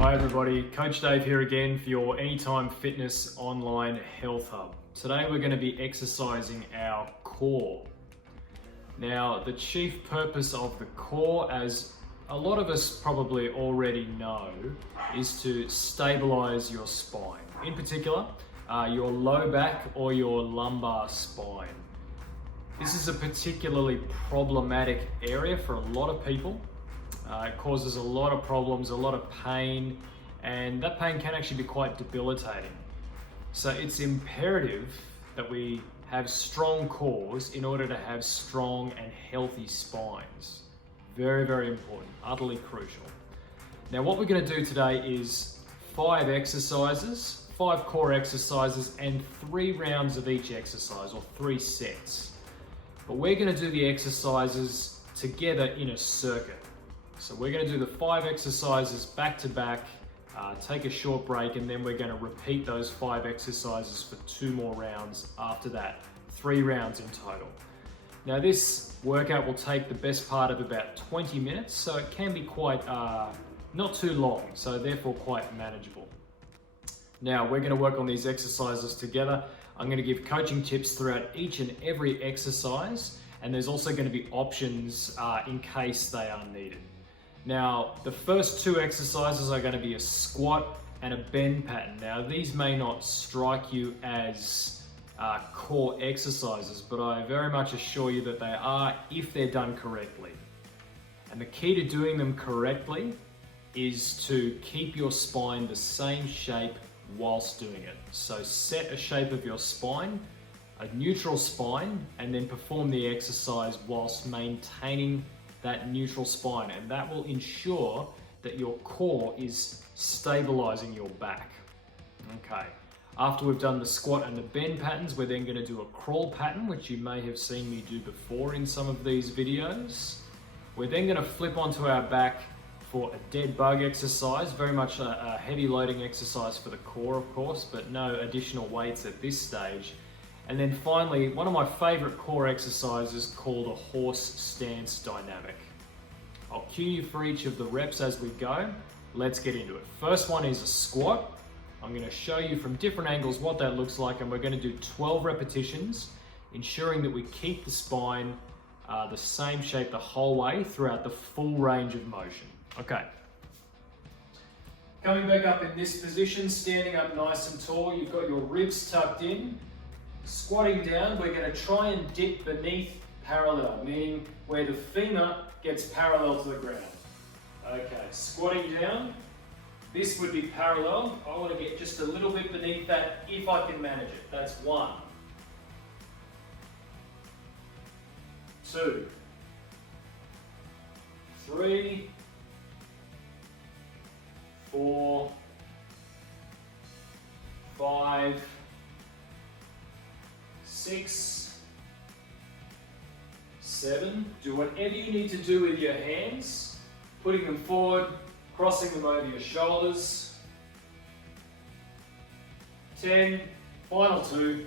Hi everybody, Coach Dave here again for your Anytime Fitness Online Health Hub. Today we're going to be exercising our core. Now the chief purpose of the core, as a lot of us probably already know, is to stabilize your spine. In particular, your low back or your lumbar spine. This is a particularly problematic area for a lot of people. It causes a lot of problems, a lot of pain, and that pain can actually be quite debilitating. So it's imperative that we have strong cores in order to have strong and healthy spines. Very, very important, utterly crucial. Now what we're going to do today is 5 exercises, 5 core exercises, and 3 rounds of each exercise, or 3 sets. But we're going to do the exercises together in a circuit. So we're going to do the 5 exercises back to back, take a short break, and then we're going to repeat those 5 exercises for 2 more rounds after that, 3 rounds in total. Now this workout will take the best part of about 20 minutes, so it can be quite, not too long, so therefore quite manageable. Now we're going to work on these exercises together. I'm going to give coaching tips throughout each and every exercise, and there's also going to be options in case they are needed. Now, the first 2 exercises are going to be a squat and a bend pattern. Now, these may not strike you as core exercises, but I very much assure you that they are if they're done correctly. And the key to doing them correctly is to keep your spine the same shape whilst doing it. So set a shape of your spine, a neutral spine, and then perform the exercise whilst maintaining that neutral spine, and that will ensure that your core is stabilizing your back. Okay, after we've done the squat and the bend patterns, we're then going to do a crawl pattern, which you may have seen me do before in some of these videos. We're then going to flip onto our back for a dead bug exercise, very much a heavy loading exercise for the core, of course, but no additional weights at this stage. And then finally, one of my favorite core exercises called a horse stance dynamic. I'll cue you for each of the reps as we go. Let's get into it. First one is a squat. I'm going to show you from different angles what that looks like, and we're going to do 12 repetitions, ensuring that we keep the spine the same shape the whole way throughout the full range of motion. Okay. Coming back up in this position, standing up nice and tall, you've got your ribs tucked in. Squatting down, we're going to try and dip beneath parallel, meaning where the femur gets parallel to the ground. Okay, squatting down, this would be parallel. I want to get just a little bit beneath that if I can manage it. That's 1, 2, 3, 4, 5, 6, 7. Do whatever you need to do with your hands, putting them forward, crossing them over your shoulders. 10, final 2,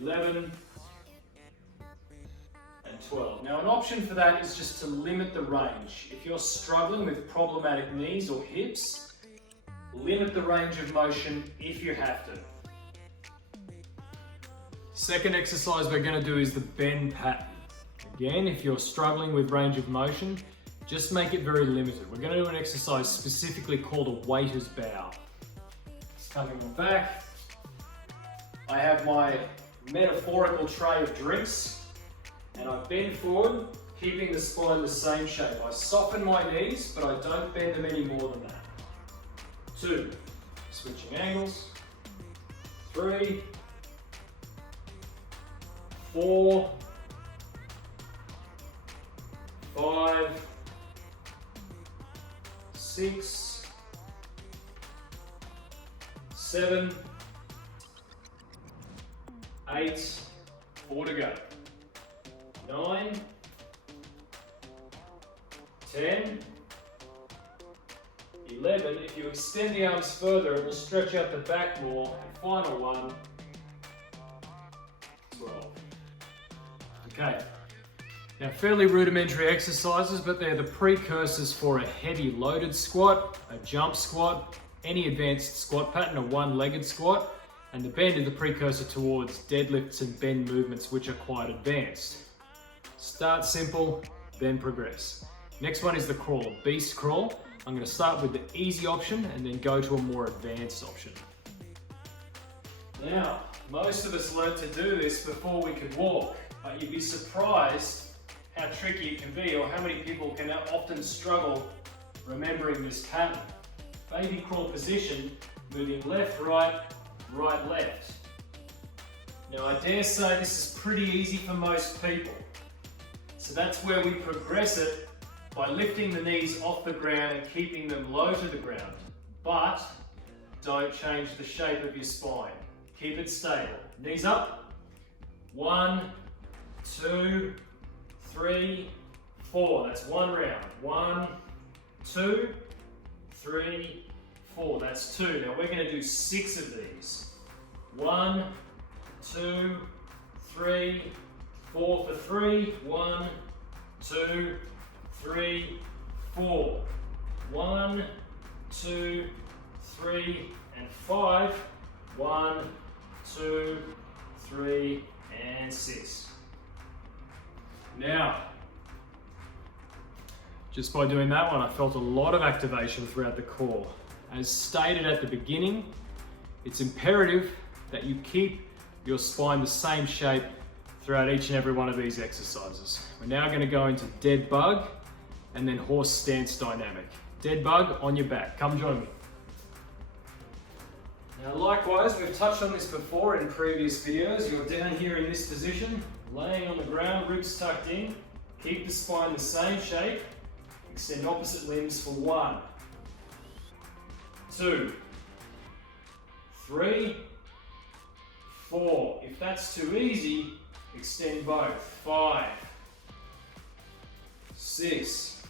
11, and 12. Now an option for that is just to limit the range. If you're struggling with problematic knees or hips, limit the range of motion if you have to. Second exercise we're going to do is the bend pattern. Again, if you're struggling with range of motion, just make it very limited. We're going to do an exercise specifically called a waiter's bow. It's coming back. I have my metaphorical tray of drinks, and I bend forward, keeping the spine the same shape. I soften my knees, but I don't bend them any more than that. 2, switching angles. 3, 4, 5, 6, 7, 8, 4 to go. 9, 10, 11. If you extend the arms further, it will stretch out the back more. And final one, 12. Okay. Now, fairly rudimentary exercises, but they're the precursors for a heavy loaded squat, a jump squat, any advanced squat pattern, a one-legged squat, and the bend is the precursor towards deadlifts and bend movements, which are quite advanced. Start simple, then progress. Next one is the crawl, beast crawl. I'm going to start with the easy option and then go to a more advanced option. Now, most of us learned to do this before we could walk, but you'd be surprised how tricky it can be, or how many people can often struggle remembering this pattern. Baby crawl position, moving left, right, right, left. Now I dare say this is pretty easy for most people. So that's where we progress it by lifting the knees off the ground and keeping them low to the ground. But don't change the shape of your spine. Keep it stable. Knees up. 1, 2, 3, 4. That's one round. 1, 2, 3, 4. That's 2. Now we're going to do 6 of these. 1, 2, 3, 4 for 3. 1, 2, 3, 4. 1, 2, 3, and 5. 1, 2, 3, and 6. Now, just by doing that one, I felt a lot of activation throughout the core. As stated at the beginning, it's imperative that you keep your spine the same shape throughout each and every one of these exercises. We're now going to go into dead bug and then horse stance dynamic. Dead bug on your back. Come join me. Now likewise, we've touched on this before in previous videos. You're down here in this position, laying on the ground, ribs tucked in. Keep the spine the same shape. Extend opposite limbs for 1, 2, 3, 4. If that's too easy, extend both. 5, 6.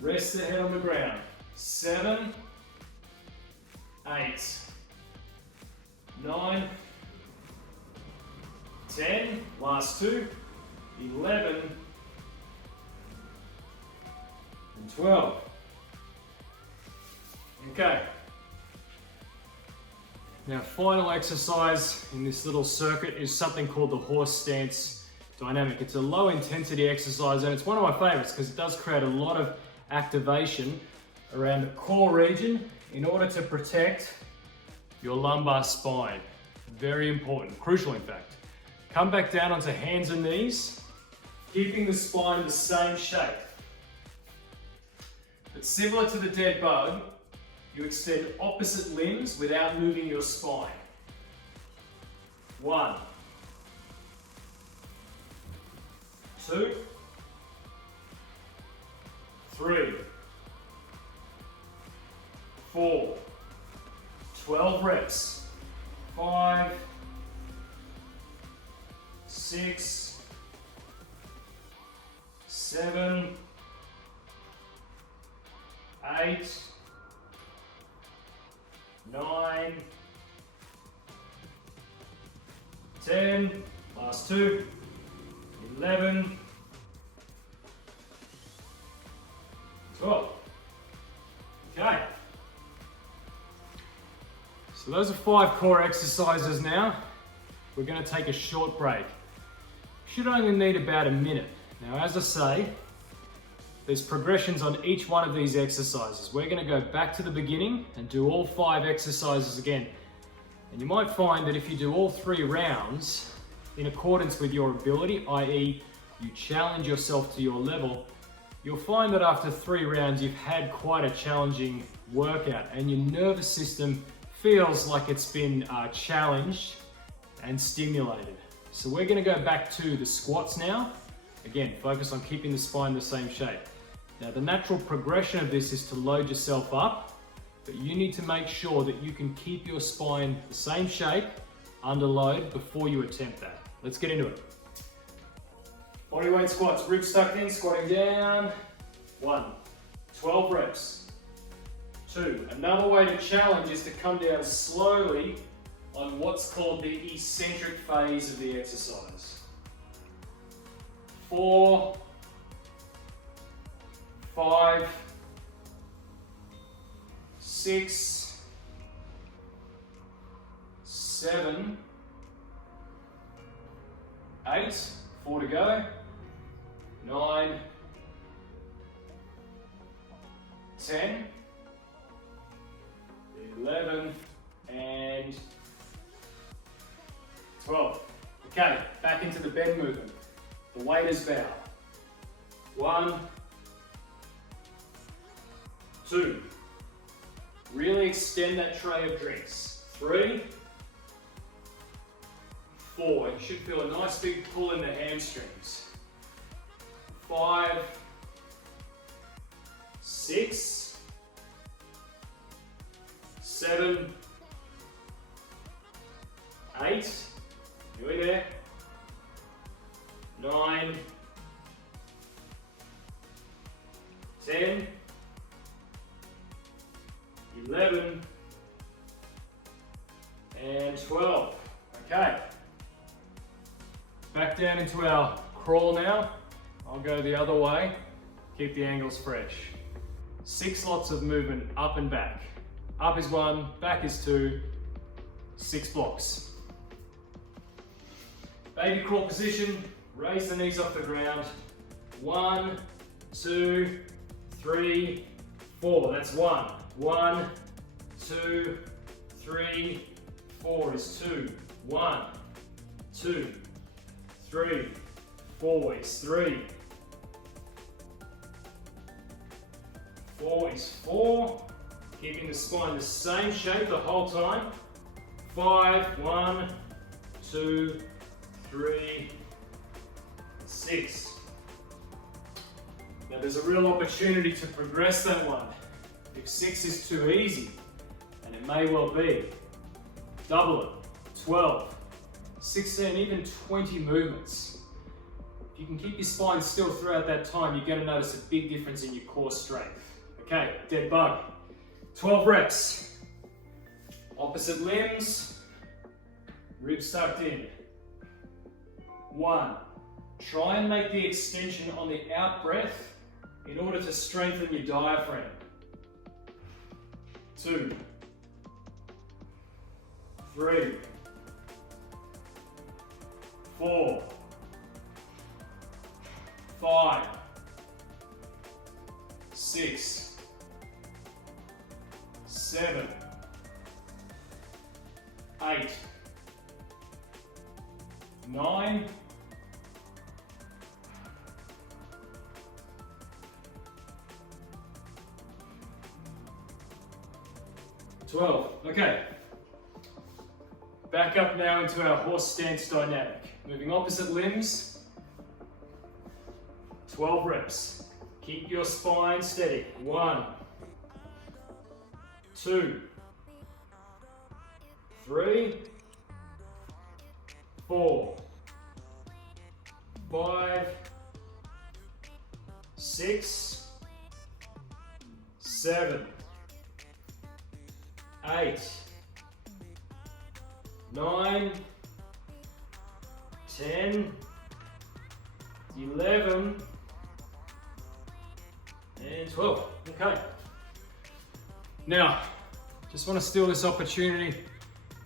Rest the head on the ground. 7, 8, 9, 10. Last 2. 11. 12. Okay. Now, final exercise in this little circuit is something called the horse stance dynamic. It's a low intensity exercise and it's one of my favorites because it does create a lot of activation around the core region in order to protect your lumbar spine. Very important, crucial in fact. Come back down onto hands and knees, keeping the spine the same shape. But similar to the dead bug, you extend opposite limbs without moving your spine. 1, 2, 3, 4, 12 reps. 5, 6, 7, 8, 9, 10, last 2, 11, 12. Okay. So those are 5 core exercises now. We're going to take a short break. Should only need about a minute. Now, as I say, there's progressions on each one of these exercises. We're going to go back to the beginning and do all 5 exercises again. And you might find that if you do all 3 rounds in accordance with your ability, i.e. you challenge yourself to your level, you'll find that after 3 rounds you've had quite a challenging workout and your nervous system feels like it's been challenged and stimulated. So we're going to go back to the squats now. Again, focus on keeping the spine the same shape. Now, the natural progression of this is to load yourself up, but you need to make sure that you can keep your spine the same shape under load before you attempt that. Let's get into it. Bodyweight squats, ribs tucked in, squatting down. 1, 12 reps. 2, another way to challenge is to come down slowly on what's called the eccentric phase of the exercise. 4, 5, 6, 7, 8, 4 to go, 9, 10, 11, and 12. Okay, back into the bend movement. The waiter's bow. 1, 2. Really extend that tray of drinks. 3, 4. You should feel a nice big pull in the hamstrings. 5, 6, 7, 8. Nearly there. 9, 10, 11, and 12. Okay. Back down into our crawl now. I'll go the other way. Keep the angles fresh. 6 lots of movement up and back. Up is 1, back is 2, 6 blocks. Baby crawl position, raise the knees off the ground. 1, 2, 3, 4. That's 1. 1, 2, 3, 4 is 2. 1, 2, 3, 4 is 3. 4 is 4. Keeping the spine the same shape the whole time. 5, 1, 2, 3, 6. Now there's a real opportunity to progress that one. If 6 is too easy, and it may well be, double it. 12, 16, even 20 movements. If you can keep your spine still throughout that time, you're going to notice a big difference in your core strength. Okay, dead bug. 12 reps. Opposite limbs, ribs tucked in. 1. Try and make the extension on the out breath in order to strengthen your diaphragm. 2, 3, 4, 5, 6, 7, 8, 9, 12. Okay. Back up now into our horse stance dynamic. Moving opposite limbs. 12 reps. Keep your spine steady. 1, 2, 3, 4, 5, 6, 7, 8, 9, 10, 11, and 12. Okay. Now, just want to steal this opportunity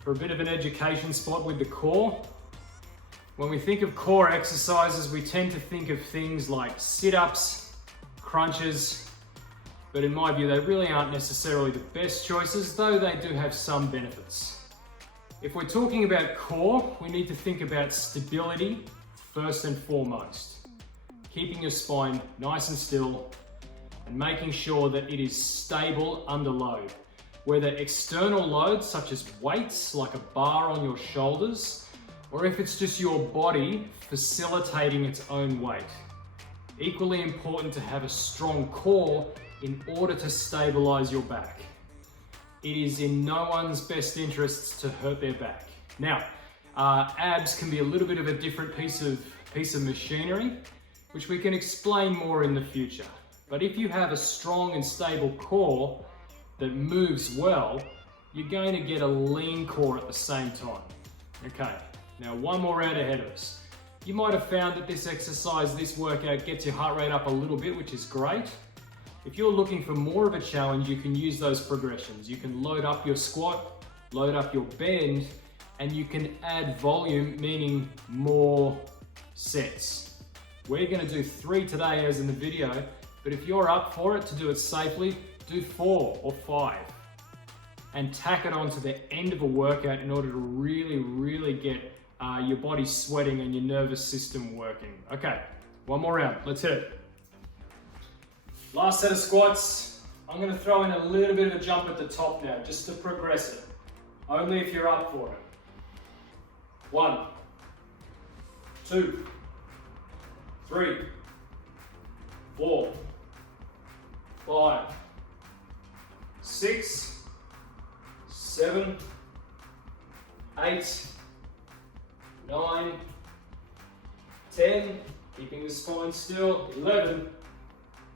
for a bit of an education spot with the core. When we think of core exercises, we tend to think of things like sit-ups, crunches, but in my view, they really aren't necessarily the best choices, though they do have some benefits. If we're talking about core, we need to think about stability first and foremost. Keeping your spine nice and still and making sure that it is stable under load. Whether external loads such as weights like a bar on your shoulders, or if it's just your body facilitating its own weight. Equally important to have a strong core in order to stabilize your back. It is in no one's best interests to hurt their back. Now, abs can be a little bit of a different piece of machinery, which we can explain more in the future. But if you have a strong and stable core that moves well, you're going to get a lean core at the same time. Okay, now one more round ahead of us. You might have found that this exercise, this workout, gets your heart rate up a little bit, which is great. If you're looking for more of a challenge, you can use those progressions. You can load up your squat, load up your bend, and you can add volume, meaning more sets. We're gonna do 3 today as in the video, but if you're up for it to do it safely, do 4 or 5 and tack it on to the end of a workout in order to really get your body sweating and your nervous system working. Okay, one more round, let's hit it. Last set of squats. I'm gonna throw in a little bit of a jump at the top now, just to progress it. Only if you're up for it. 1, 2, 3, 4, 5, 6, 7, 8, 9, 10, keeping the spine still, 11,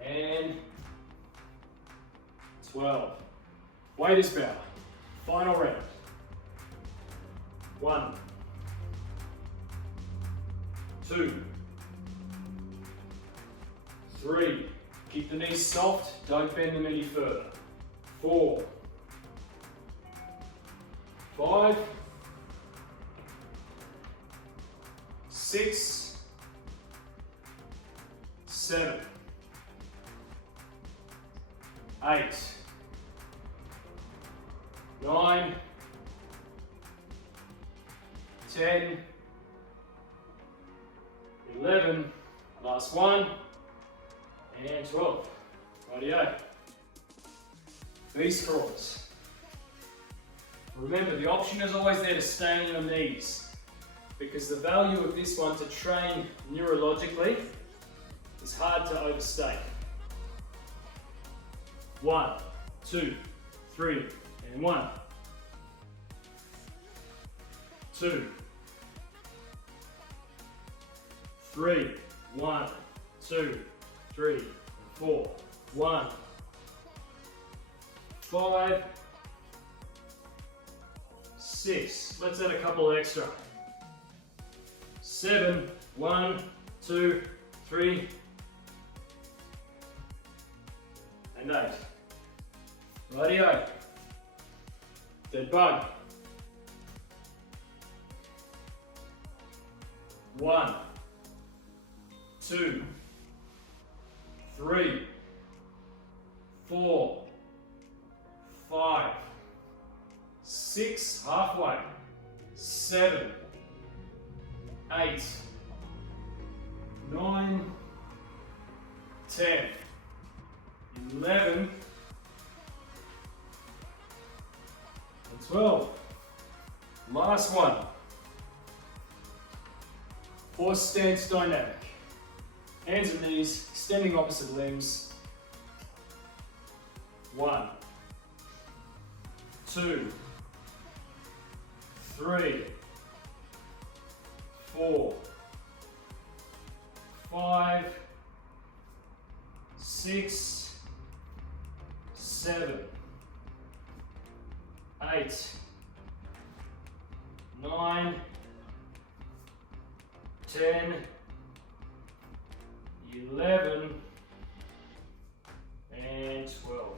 and 12. Weight is power. Final round. 1, 2, 3. Keep the knees soft, don't bend them any further. 4, 5, 6, 7, 8, 9, 10, 11, last one, and 12. Rightio. Beast crawls. Remember, the option is always there to stay on your knees, because the value of this one to train neurologically is hard to overstate. 1, 2, 3, and 1, 2, 3, 1, 2, 3, 4, 1, 5, 6. Let's add a couple extra. 7, 1, 2, 3, and 8. Rightio. Dead bug. 1, 2, 3, 4, 5, 6, halfway, 7, 8, 9, 10, 11, and 12. Last one. Horse stance dynamic. Hands and knees, extending opposite limbs. 1, 2, 3, 4, 5, 6, 7, 8, 9, 10, 11, and 12.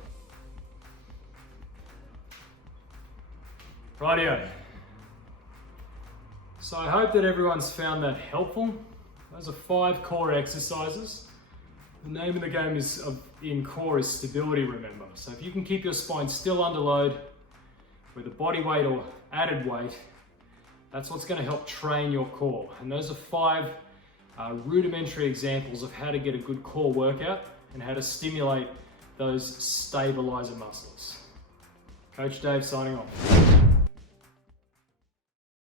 Rightio. So I hope that everyone's found that helpful. Those are 5 core exercises. The name of the game in core is stability, remember. So if you can keep your spine still under load with a body weight or added weight, that's what's going to help train your core. And those are 5 rudimentary examples of how to get a good core workout and how to stimulate those stabilizer muscles. Coach Dave signing off.